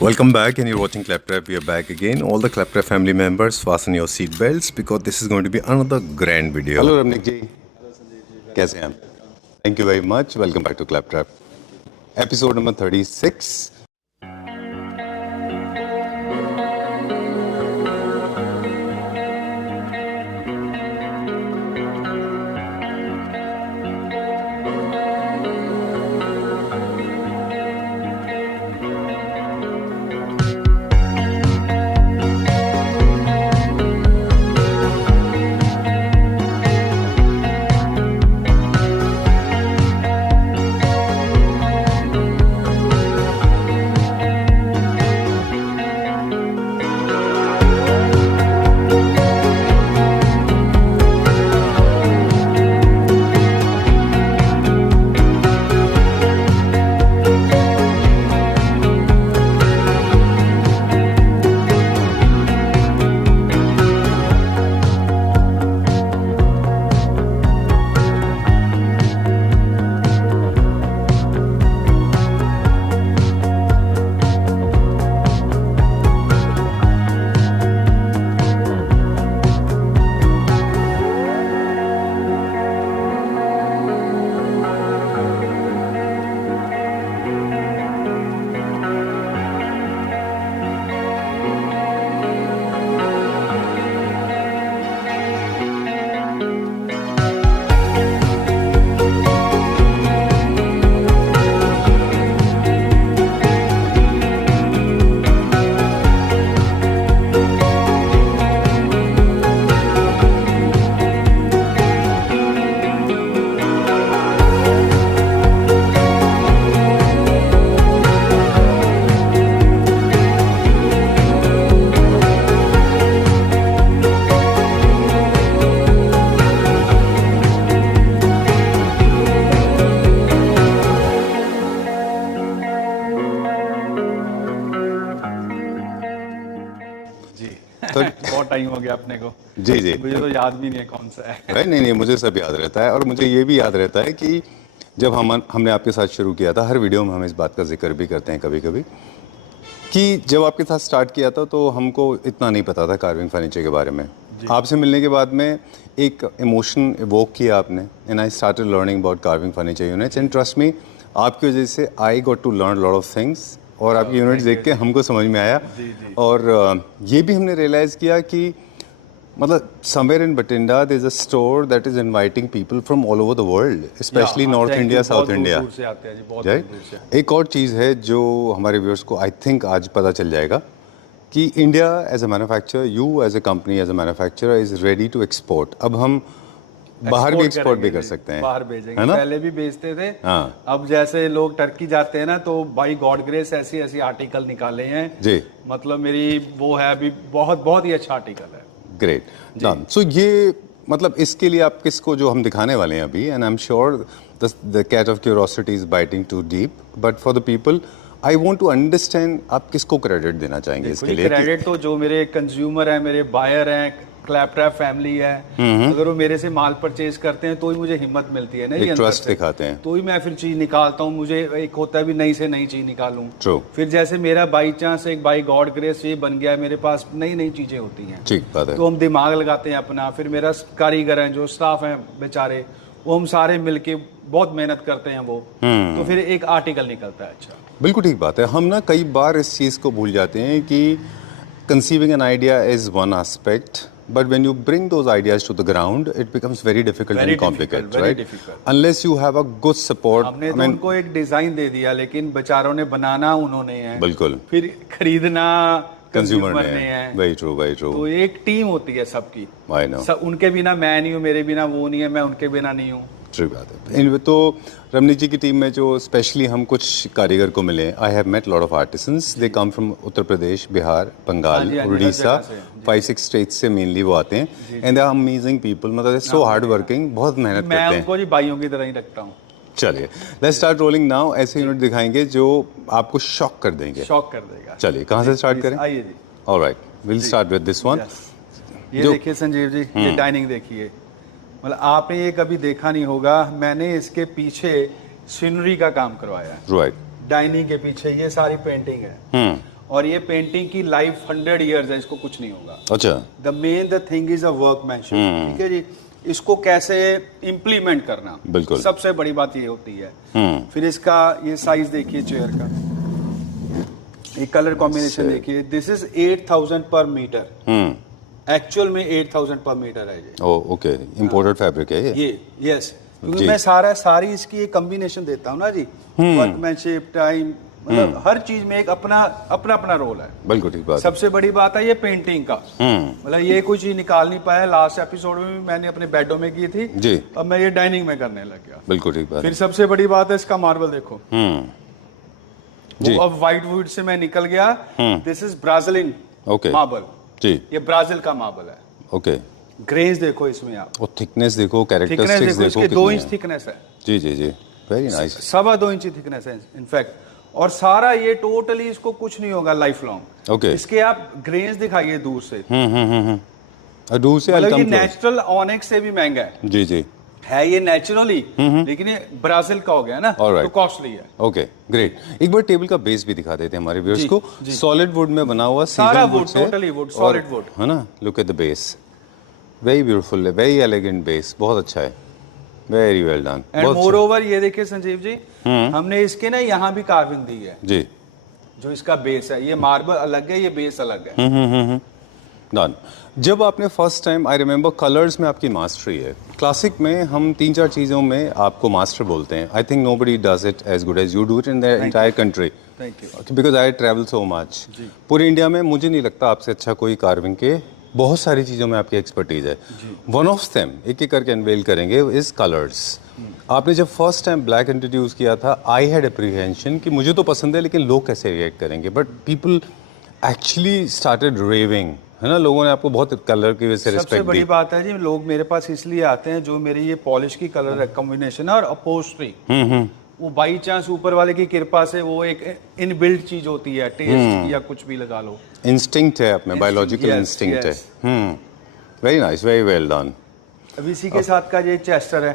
Welcome back, and you're watching Claptrap. We are back again. All the Claptrap family members, fasten your seat belts because this is going to be another grand video. Hello, Ramnik ji. कैसे हैं आप? Thank you very much. Welcome back to Claptrap. Episode number 36. बहुत time हो गया अपने को। जी जी, मुझे तो याद भी नहीं है कौन सा है। नहीं, मुझे सब याद रहता है और मुझे ये भी याद रहता है कि जब हमने आपके साथ शुरू किया था, हर वीडियो में हम इस बात का जिक्र भी करते हैं कभी कभी कि जब आपके साथ स्टार्ट किया था तो हमको इतना नहीं पता था कार्विंग फर्नीचर के बारे में। आपसे मिलने के बाद में एक इमोशन इवोक किया आपने, and I started learning about carving furniture units, and trust me, आपकी वजह से I got to learn lot of things और आपकी यूनिट्स देख के हमको समझ में आया। और ये भी हमने रियलाइज़ किया कि मतलब somewhere in Bathinda there is a store that is inviting people from all over the world, specially north India, south India. एक और चीज़ है जो हमारे व्यूअर्स को आई थिंक आज पता चल जाएगा कि India as a manufacturer, you as a company as a manufacturer is ready to export. अब हम बाहर भी एक्सपोर्ट भी कर सकते हैं, बाहर भेजेंगे, है ना? पहले भी भेजते थे। हाँ। अब जैसे लोग टर्की जाते हैं ना, तो बाई गॉड ग्रेस ऐसी ऐसी आर्टिकल निकाले हैं जी, मतलब मेरी वो है अभी बहुत ही अच्छा आर्टिकल है। ग्रेट। सो ये मतलब इसके लिए आप किसको, जो हम दिखाने वाले हैं अभी, and I am sure the cat of curiosity is biting too deep, but for the people I want to understand, आप किसको क्रेडिट देना चाहेंगे इसके लिए? क्रेडिट तो जो मेरे कंज्यूमर हैं, मेरे बायर हैं, क्लैपट्रैप फैमिली है, अगर वो मेरे से माल परचेज करते हैं तो ही मुझे हिम्मत मिलती है, नहीं ट्रस्ट दिखाते हैं तो ही मैं फिर चीज निकालता हूँ। मुझे एक होता है भी नई से नई चीज निकालूं। True. फिर जैसे मेरा बाई चांस एक बाई गॉड ग्रेस ये बन गया, मेरे पास नई चीजें होती हैं, ठीक बात है, तो हम दिमाग लगाते हैं अपना। फिर मेरा कारीगर हैं, जो स्टाफ हैं बेचारे, वो हम सारे मिलके बहुत मेहनत करते हैं वो, तो फिर एक आर्टिकल निकलता है। अच्छा, बिल्कुल ठीक बात है। हम ना कई बार इस चीज़ को भूल जाते हैं कि conceiving an idea is one aspect, but when you bring those ideas to the ground, it becomes very difficult and complicated, right? Unless you have a good support. हमने तो उनको एक डिजाइन दे दिया, लेकिन बेचारों ने बनाना उन्होंने है, बिल्कुल, फिर खरीदना कंज्यूमर ने है। Very true, very true. तो एक टीम होती है सबकी। I know. उनके बिना मैं नहीं हूँ, मेरे बिना वो नहीं है, मैं उनके बिना नहीं हूँ। ट्रू बात है। इनमें तो रमनी जी की टीम में जो स्पेशली हम कुछ कारीगर को मिले, I have met lot of artisans, they come from Uttar Pradesh, Bihar, Bengal, Orissa, 5-6 states से मेनली वो आते हैं, and they are amazing people, मतलब सो हार्ड वर्किंग, बहुत मेहनत करते हैं। मैं उनको जी भाइयों की तरह ही रखता हूँ। चलिए, लेट्स स्टार्ट रोलिंग नाउ। ऐसे यूनिट दिखाएंगे जो आपको शॉक कर देंगे, शॉक कर देगा। चलिए, कहाँ से स्टार्ट करें? आइए जी। Alright, will start with this one. ये देखिए संजीव जी, ये डाइनिंग देखिए, मतलब आपने ये कभी देखा नहीं होगा, मैंने इसके पीछे सीनरी का काम करवाया है। राइट। डाइनिंग के पीछे ये सारी पेंटिंग है, और ये पेंटिंग की लाइफ 100 इयर्स है, इसको कुछ नहीं होगा। अच्छा, the thing is a workmanship, ठीक है जी। इसको कैसे इम्प्लीमेंट करना, बिल्कुल। सबसे बड़ी बात ये होती है। फिर इसका ये साइज देखिए चेयर का, ये कलर कॉम्बिनेशन देखिए, दिस इज 8000 पर मीटर, एक्चुअल में 8000 पर मीटर है ये। ओके, इंपोर्टेड फैब्रिक है ये। यस, क्योंकि मैं सारी इसकी एक कॉम्बिनेशन देता हूँ ना जी, वर्कमैनशिप, टाइम, मतलब हर चीज में एक अपना रोल है। बिल्कुल ठीक बात। सबसे बड़ी बात है ये पेंटिंग का, मतलब ये कोई चीज निकाल नहीं पाया। लास्ट एपिसोड में भी मैंने अपने बेडों में की थी जी, अब मैं ये डाइनिंग में करने लग गया। बिल्कुल ठीक बात। फिर सबसे बड़ी बात है इसका मार्बल देखो, जी, वो अब व्हाइट वुड से मैं निकल गया। दिस इज ब्राजीलियन मार्बल जी, ये ब्राजील का मार्बल है। ओके, ग्रेस देखो इसमें आप, और थिकनेस देखो, थिकनेस कैरेक्टरिस्टिक्स देखो, देखो इसके 2 कितनी इंच है। थिकनेस है। जी जी जी, वेरी नाइस। 2.25 इंच थिकनेस है इनफैक्ट, और सारा ये टोटली इसको कुछ नहीं होगा लाइफ लॉन्ग। ओके, इसके आप ग्रेन्स दिखाइए दूर से, दूर से मतलब ये welcome to us। Natural onyx से भी महंगा जी जी, है ये नेचुरली, लेकिन ये ब्राजील का हो गया ना, Alright. तो कॉस्टली है। Okay, great. एक बार टेबल का बेस भी दिखा देते हैं हमारे व्यूअर्स को। सॉलिड वुड में बना हुआ, सारा seasoned वुड, से, टोटली वुड, सॉलिड वुड, है ना। Look at the base, very beautiful है, वेरी एलिगेंट बेस, बहुत अच्छा है, very well done. And more over ये देखिए संजीव जी, हमने इसके ना यहाँ भी कार्विंग दी है जी, जो इसका बेस है। ये मार्बल अलग है, ये बेस अलग है। डन। जब आपने first time, I remember colours में आपकी मास्टरी है। क्लासिक में हम 3-4 चीज़ों में आपको मास्टर बोलते हैं। I think nobody does it as good as you do it in the entire country, thank you. Because I travel so much. पूरे इंडिया में मुझे नहीं लगता आपसे अच्छा कोई कार्विंग के, बहुत सारी चीज़ों में आपकी एक्सपर्टीज है। वन ऑफ देम, एक एक करके अनवेल करेंगे, इज कलर्स। आपने जब फर्स्ट टाइम ब्लैक इंट्रोड्यूस किया था, आई हैड एप्रीहेंशन कि मुझे तो पसंद है लेकिन लोग कैसे रिएक्ट करेंगे, but people actually started raving, है ना। लोगों ने आपको बहुत कलर की वजह से सबसे रिस्पेक्ट बड़ी दी। बात है जी, लोग मेरे पास इसलिए आते हैं जो मेरी ये पॉलिश की कलर कॉम्बिनेशन है और अपोस्ट्री, वो बाई चांस ऊपर वाले की कृपा से वो एक इनबिल्ट चीज होती है, टेस्ट या कुछ भी लगा लो, इंस्टिंक्ट है अपने, बायोलॉजिकल yes, इंस्टिंक्ट yes. है। Very nice, very well done. अब इसी के साथ का ये चेस्टर है,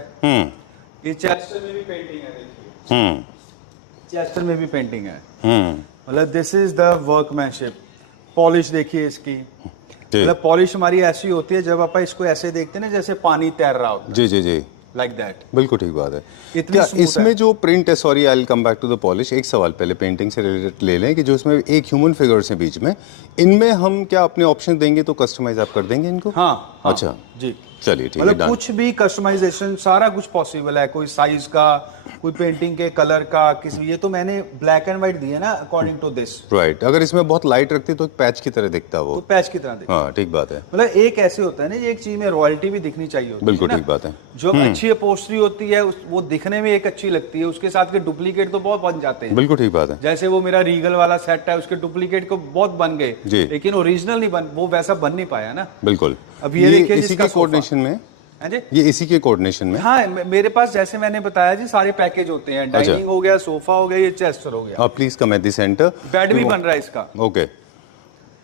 ये चेस्टर में भी पेंटिंग है, देखिए चेस्टर में भी पेंटिंग है, मतलब this is the workmanship. Polish देखिए इसकी, मतलब पॉलिश हमारी ऐसी होती है जब आप इसको ऐसे देखते हैं ना जैसे पानी तैर रहा होता है, जी जी जी, लाइक दैट। बिल्कुल ठीक बात है। इतनी क्या smooth इसमें है। जो प्रिंट है, sorry I will come back to the polish, एक सवाल पहले पेंटिंग से रिलेटेड ले लें कि जो इसमें एक ह्यूमन फिगर्स है बीच में, इनमें हम क्या अपने ऑप्शन देंगे तो कस्टमाइज आप कर देंगे इनको? हाँ, अच्छा जी, चलिए ठीक है, मतलब डन। कुछ भी कस्टमाइजेशन सारा कुछ पॉसिबल है, कोई साइज का, कोई पेंटिंग के कलर का, किसी, ये तो मैंने ब्लैक एंड व्हाइट दिया ना अकॉर्डिंग टू दिस, राइट। अगर इसमें बहुत लाइट रखती तो एक पैच की तरह दिखता वो, तो पैच की तरह देखो। हाँ ठीक बात है, मतलब एक ऐसे होता है ना, ये एक चीज में रॉयल्टी भी दिखनी चाहिए होती बिल्कुल है ना? ठीक बात है। जो अच्छी अपोस्ट्री होती है वो दिखने में एक अच्छी लगती है, उसके साथ के डुप्लीकेट तो बहुत बन जाते हैं। बिल्कुल ठीक बात है। जैसे वो मेरा रीगल वाला सेट है, उसके डुप्लीकेट को बहुत बन गए, जी। लेकिन ओरिजिनल नहीं बन, वो वैसा बन नहीं पाया ना। बिल्कुल। अब ये देखिए इसी जिसका के सोफा। कोऑर्डिनेशन में, हाँ जी, ये इसी के कोऑर्डिनेशन में, हाँ मेरे पास जैसे मैंने बताया जी सारे पैकेज होते हैं, डाइनिंग हो गया, सोफा हो गया, ये चेस्टर हो गया, आप please come at the centre. Bed भी बन रहा है इसका। ओके।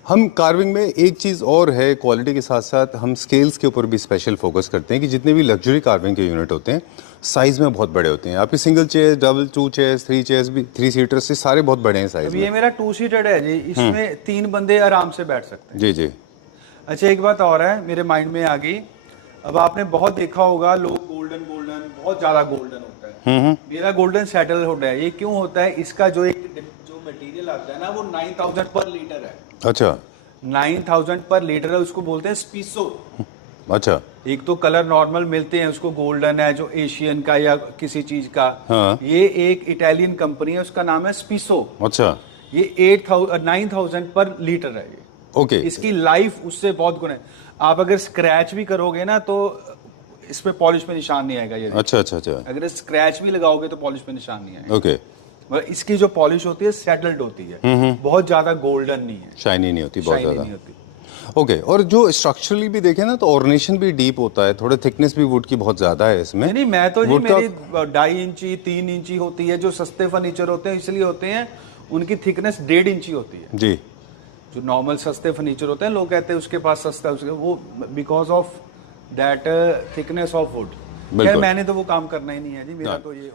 हम कार्विंग में एक चीज़ और है, क्वालिटी के साथ साथ हम स्केल्स के ऊपर भी स्पेशल फोकस करते हैं कि जितने भी लग्जरी कार्विंग के यूनिट होते हैं साइज में बहुत बड़े होते हैं। आपके single chair, double, 2 chairs, 3 chairs भी, 3 सीटर्स से सारे बहुत बड़े हैं साइज अब में। ये मेरा 2 सीटेड है जी, इसमें 3 बंदे आराम से बैठ सकते हैं। जी जी, अच्छा एक बात और है मेरे माइंड में आ गई, अब आपने बहुत देखा होगा लोग गोल्डन बहुत ज्यादा गोल्डन होता है, मेरा गोल्डन सेटल होता है। ये क्यों होता है, इसका जो मटेरियल आता है ना वो 9000 पर लीटर है। अच्छा 9000 पर लीटर है, उसको बोलते हैं स्पीसो। अच्छा, एक तो कलर नॉर्मल मिलते हैं, उसको गोल्डन है जो एशियन का या किसी चीज का, हाँ। ये एक इटालियन कंपनी है, उसका नाम है स्पीसो। अच्छा, ये 9000 पर लीटर है ये। ओके। इसकी लाइफ उससे बहुत गुना है। आप अगर स्क्रैच भी करोगे ना तो इस पे पॉलिश पे निशान नहीं आएगा ये। अच्छा अच्छा अच्छा, अगर स्क्रैच भी लगाओगे तो पॉलिश पे निशान नहीं आएगा। ओके। मतलब इसकी जो पॉलिश होती है सेटल्ड होती है, बहुत ज्यादा गोल्डन नहीं है, शाइनी नहीं होती बहुत शाइनी ज़्यादा। नहीं होती। ओके। और जो स्ट्रक्चरली भी देखें ना तो ऑर्गेनाइजेशन भी डीप होता है, थोड़ा थिकनेस भी वुड की बहुत ज़्यादा है इसमें। नहीं मैं तो जी Wood का- मेरी 2.5 इंची 3 इंची होती है। जो सस्ते फर्नीचर होते हैं इसलिए होते हैं, उनकी थिकनेस 1.5 इंची होती है। जी, जो नॉर्मल सस्ते फर्नीचर होते हैं, लोग कहते हैं उसके पास सस्ता है, उसके वो because of that thickness of would. खैर बिल्कुल। मैंने तो वो काम करना ही नहीं है जी, मेरा तो ये